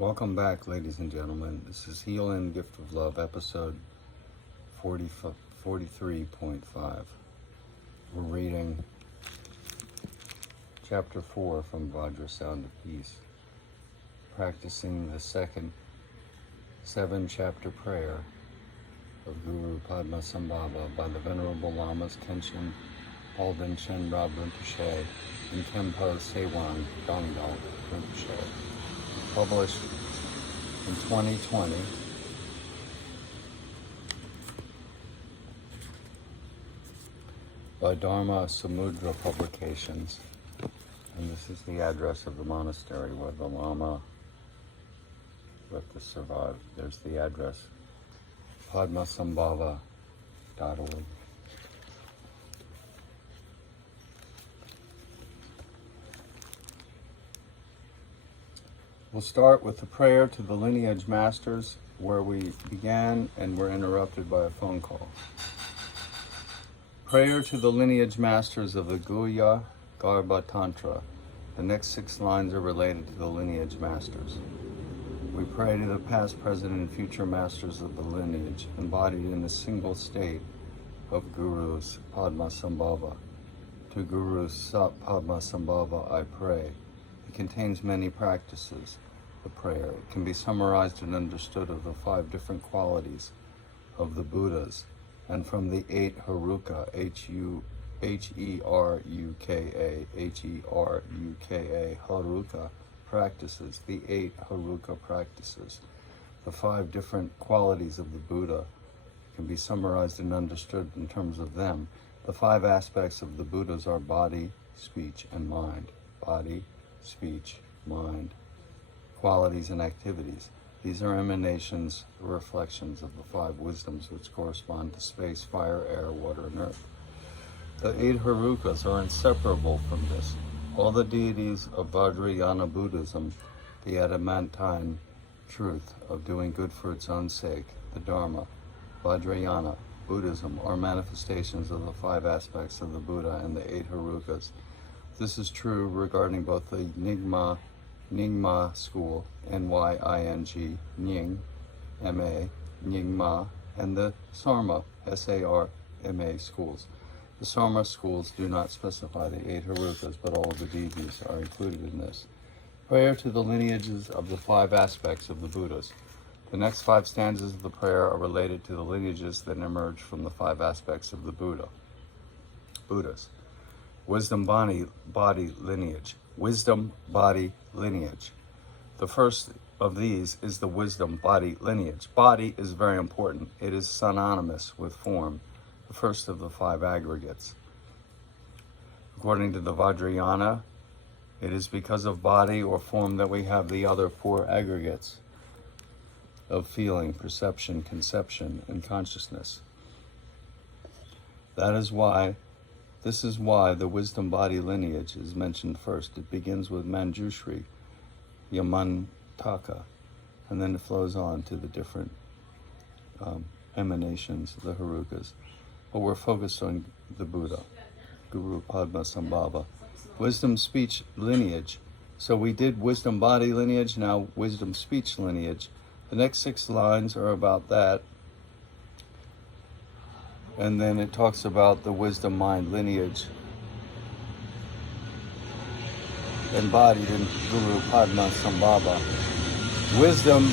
Welcome back, ladies and gentlemen. This is Heal and Gift of Love, episode 43.5. We're reading chapter 4 from Vajra, Sound of Peace, practicing the second 7-chapter prayer of Guru Padmasambhava by the Venerable Lamas KHENCHEN, PALDEN, SHERAB, RINPOCHE, and KHENPO, TWEWANG, DONGYAL, RINPOCHE. Published in 2020 by DHARMA SAMUDRA publications, and this is the address of the monastery where the Lama lived to survive. There's the address, Padmasambhava.org. We'll start with the prayer to the lineage masters, where we began and were interrupted by a phone call. Prayer to the lineage masters of the Guhya Garbha Tantra. The next 6 lines are related to the lineage masters. We pray to the past, present, and future masters of the lineage, embodied in a single state of Gurus Padmasambhava. To Guru Padmasambhava I pray. It contains many practices. The prayer, it can be summarized and understood of the 5 different qualities of the Buddhas, and from the 8 HERUKA, H-E-R-U-K-A, HERUKA practices, the 8 HERUKA practices. The 5 different qualities of the Buddha can be summarized and understood in terms of them. The 5 aspects of the Buddhas are body, speech, and mind. Body, speech, mind, qualities, and activities. These are emanations, reflections of the 5 wisdoms which correspond to space, fire, air, water, and earth. The 8 HERUKAS are inseparable from this. All the deities of Vajrayana Buddhism, the adamantine truth of doing good for its own sake, the Dharma, Vajrayana Buddhism, are manifestations of the 5 aspects of the Buddha and the 8 HERUKAS. This is true regarding both the Nyingma school, N-Y-I-N-G, Nying, M-A, Nyingma, and the Sarma, S-A-R-M-A schools. The Sarma schools do not specify the 8 HERUKAS, but all of the deities are included in this. Prayer to the lineages of the 5 aspects of the Buddhas. The next 5 stanzas of the prayer are related to the lineages that emerge from the 5 aspects of the Buddhas. Wisdom body lineage. Wisdom body lineage. The first of these is the wisdom body lineage. Body is very important. It is synonymous with form, the first of the 5 aggregates. According to the Vajrayana, it is because of body or form that we have the other 4 aggregates of feeling, perception, conception, and consciousness. This is why the wisdom body lineage is mentioned first. It begins with Manjushri, Yamantaka, and then it flows on to the different emanations of the HERUKAS. But we're focused on the Buddha, Guru Padmasambhava. Wisdom speech lineage. So we did wisdom body lineage, now wisdom speech lineage. The next 6 lines are about that. And then it talks about the wisdom mind lineage embodied in Guru Padmasambhava. Wisdom.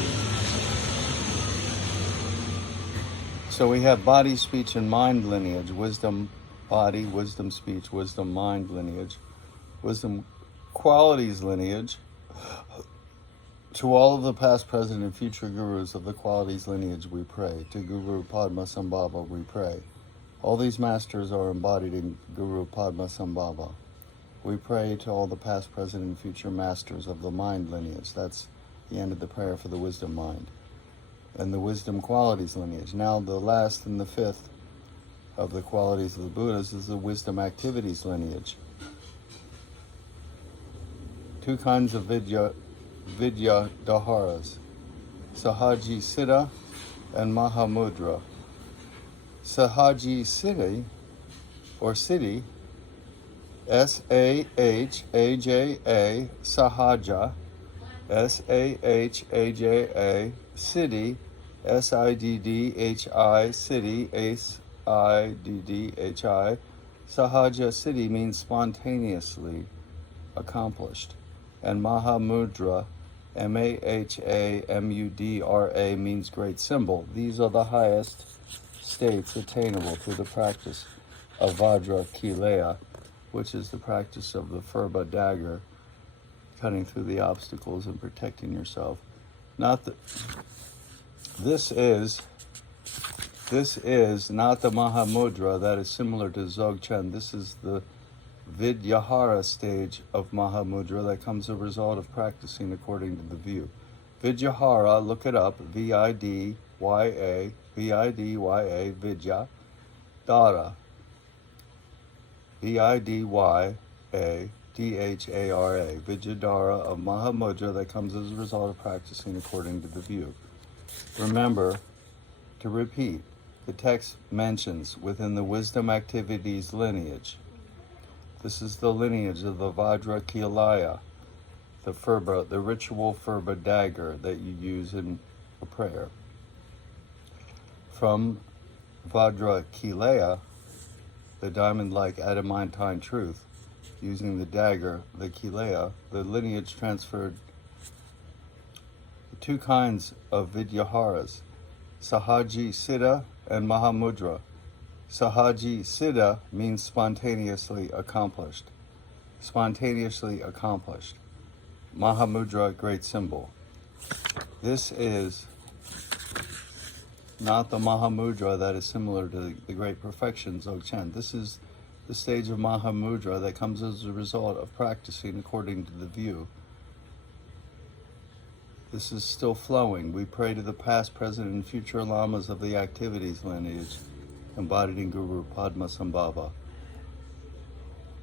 So we have body, speech, and mind lineage. Wisdom body, wisdom speech, wisdom mind lineage. Wisdom qualities lineage. To all of the past, present, and future gurus of the qualities lineage we pray. To Guru Padmasambhava we pray. All these masters are embodied in Guru Padmasambhava. We pray to all the past, present, and future masters of the mind lineage. That's the end of the prayer for the wisdom mind. And the wisdom qualities lineage. Now the last and the 5th of the qualities of the Buddhas is the wisdom activities lineage. 2 kinds of vidya dharas, Sahaji Siddha and Mahamudra. Sahaji Siddhi, or Siddhi, S-A-H-A-J-A, Sahaja, S-A-H-A-J-A, Siddhi, S-I-D-D-H-I, Siddhi, S-I-D-D-H-I. Sahaja Siddhi means spontaneously accomplished. And Mahamudra, M-A-H-A-M-U-D-R-A, means great symbol. These are the highest states attainable through the practice of Vajra Kilaya, which is the practice of the Furba dagger, cutting through the obstacles and protecting yourself. Not that this is not the Mahamudra that is similar to Dzogchen. This is the Vidyahara stage of Mahamudra that comes as a result of practicing according to the view. Vidyahara, look it up, V-I-D-Y-A, V-I-D-Y-A, Vidya, Dara, V-I-D-Y-A, D-H-A-R-A, Vidyadhara of Mahamudra that comes as a result of practicing according to the view. Remember to repeat, the text mentions within the wisdom activities lineage. This is the lineage of the Vajra Kilaya, the Furba, the ritual Furba dagger that you use in a prayer. From Vajra Kilaya, the diamond-like adamantine truth, using the dagger, the Kilaya, the lineage transferred the two kinds of Vidyaharas, Sahaji Siddha and Mahamudra. Sahaji Siddha means spontaneously accomplished. Spontaneously accomplished. Mahamudra, great symbol. This is not the Mahamudra that is similar to the great perfection, Dzogchen. This is the stage of Mahamudra that comes as a result of practicing according to the view. This is still flowing. We pray to the past, present, and future lamas of the activities lineage embodied in Guru Padmasambhava.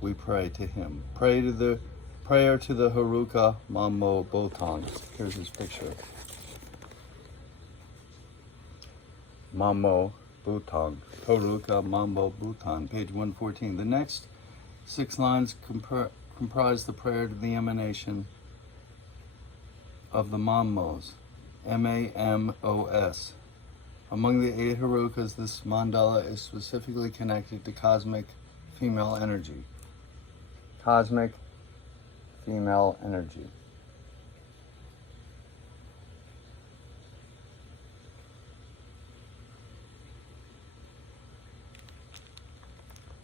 We pray to him. Prayer to the Heruka Mammo Botang. Here's his picture. Mammo Bhutang, Heruka Mambo Bhutan, page 114. The next 6 lines comprise the prayer to the emanation of the Mammos, M-A-M-O-S. Among the 8 Herukas, this mandala is specifically connected to cosmic female energy. Cosmic female energy.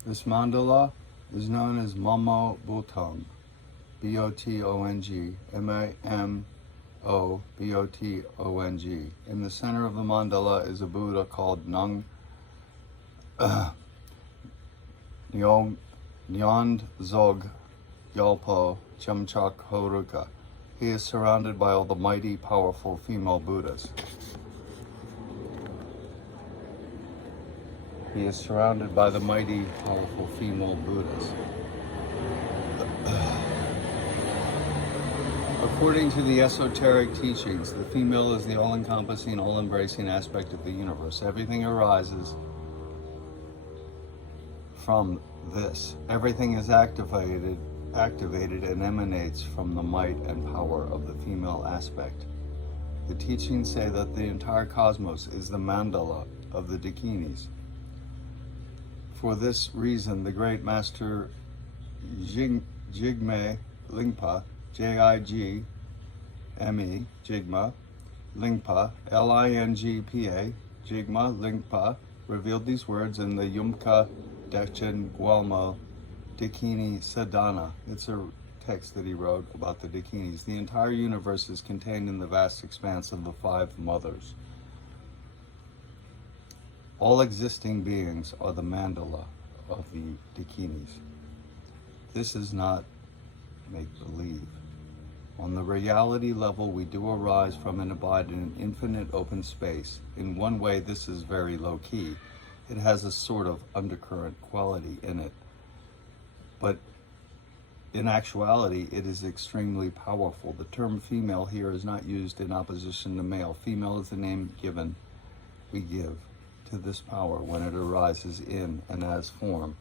This mandala is known as Mammo Botang, B-O-T-O-N-G, M-A-M-O-B-O-T-O-N-G. In the center of the mandala is a Buddha called Nyondzog Gyalpo Chemchak Heruka. He is surrounded by all the mighty, powerful female Buddhas. He is surrounded by the mighty, powerful female Buddhas. According to the esoteric teachings, the female is the all-encompassing, all-embracing aspect of the universe. Everything arises from this. Everything is activated and emanates from the might and power of the female aspect. The teachings say that the entire cosmos is the mandala of the Dakinis. For this reason, the great master Jigme Lingpa, J-I-G-M-E, Jigma Lingpa, L-I-N-G-P-A, Jigma Lingpa, revealed these words in the Yumka Dechen Gualmo Dakini Sadhana. It's a text that he wrote about the Dakinis. The entire universe is contained in the vast expanse of the 5 mothers. All existing beings are the mandala of the Dakinis. This is not make-believe. On the reality level, we do arise from and abide in an infinite open space. In one way, this is very low-key. It has a sort of undercurrent quality in it. But in actuality, it is extremely powerful. The term female here is not used in opposition to male. Female is the name we give to this power when it arises in and as form.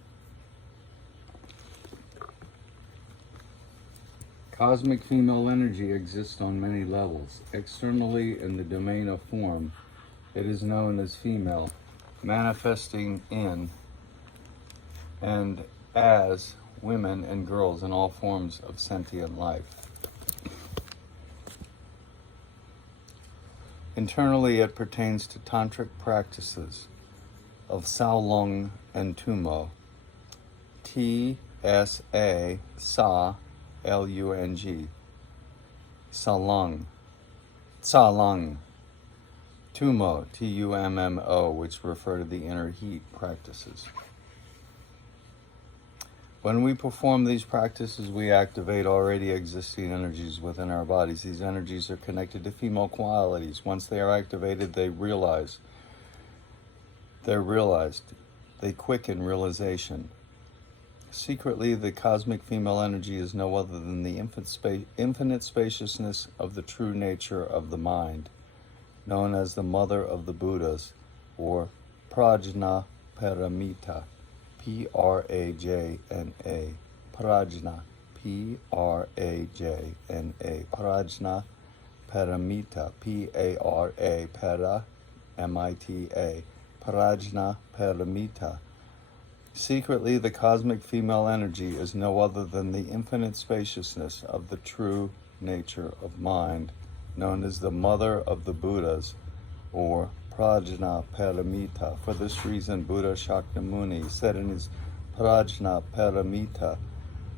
Cosmic female energy exists on many levels. Externally, in the domain of form, it is known as female, manifesting in and as women and girls in all forms of sentient life. Internally, it pertains to tantric practices of Saolong and Tumo, T-S-A, Sa, L-U-N-G, Salung, Tsalung, Tumo, T-U-M-M-O, which refer to the inner heat practices. When we perform these practices, we activate already existing energies within our bodies. These energies are connected to female qualities. Once they are activated, they're realized. They quicken realization. Secretly, the cosmic female energy is no other than the infinite spaciousness of the true nature of the mind, known as the mother of the Buddhas, or Prajna Paramita, P-R-A-J-N-A, Prajna, P-R-A-J-N-A, Prajna Paramita, P-A-R-A, Para, M-I-T-A, Prajna Paramita. Secretly, the cosmic female energy is no other than the infinite spaciousness of the true nature of mind, known as the mother of the Buddhas, or Prajna Paramita. For this reason, Buddha Shakyamuni said in his Prajna Paramita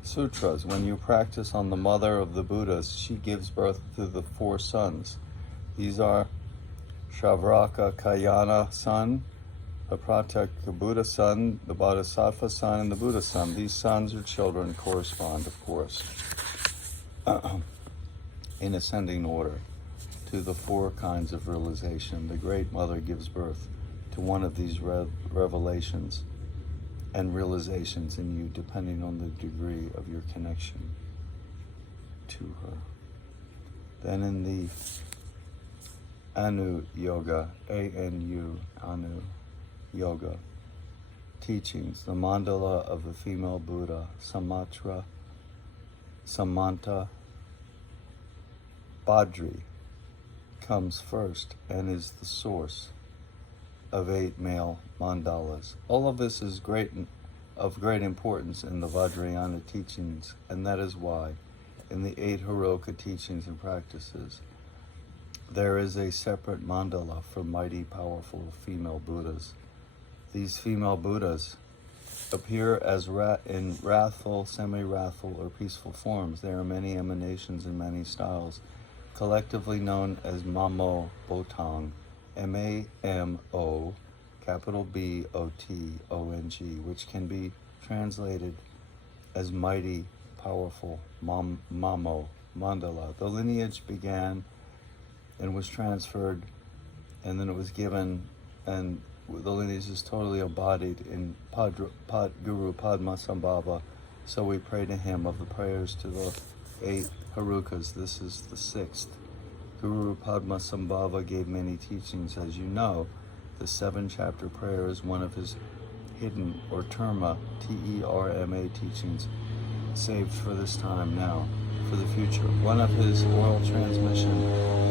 sutras, when you practice on the mother of the Buddhas, she gives birth to the 4 sons. These are Shavraka Kayana son, the Pratyeka Buddha son, the Bodhisattva son, and the Buddha son. These sons or children correspond, of course, in ascending order, to the 4 kinds of realization. The Great Mother gives birth to one of these revelations and realizations in you, depending on the degree of your connection to her. Then in the Anu Yoga, A-N-U, Anu Yoga teachings, the mandala of the female Buddha, Samatra, Samanta, Badri, comes first and is the source of 8 male mandalas. All of this is of great importance in the Vajrayana teachings, and that is why in the 8 Heruka teachings and practices there is a separate mandala for mighty, powerful female Buddhas. These female Buddhas appear as in wrathful, semi-wrathful, or peaceful forms. There are many emanations in many styles, collectively known as Mamo Botang, M-A-M-O, capital B-O-T-O-N-G, which can be translated as mighty, powerful, Mamo, mandala. The lineage began and was transferred, and then it was given, and the lineage is totally embodied in Guru Padmasambhava. So we pray to him of the prayers to the 8 Herukas. This is the 6th. Guru Padmasambhava gave many teachings. As you know, the 7-chapter prayer is one of his hidden, or terma, T-E-R-M-A teachings, saved for this time now, for the future. One of his oral transmission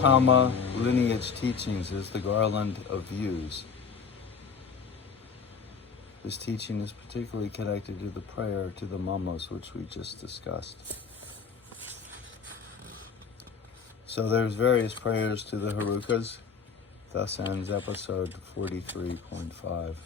Kama lineage teachings is the garland of views. This teaching is particularly connected to the prayer to the Mamos, which we just discussed. So there's various prayers to the Herukas. Thus ends episode 43.5.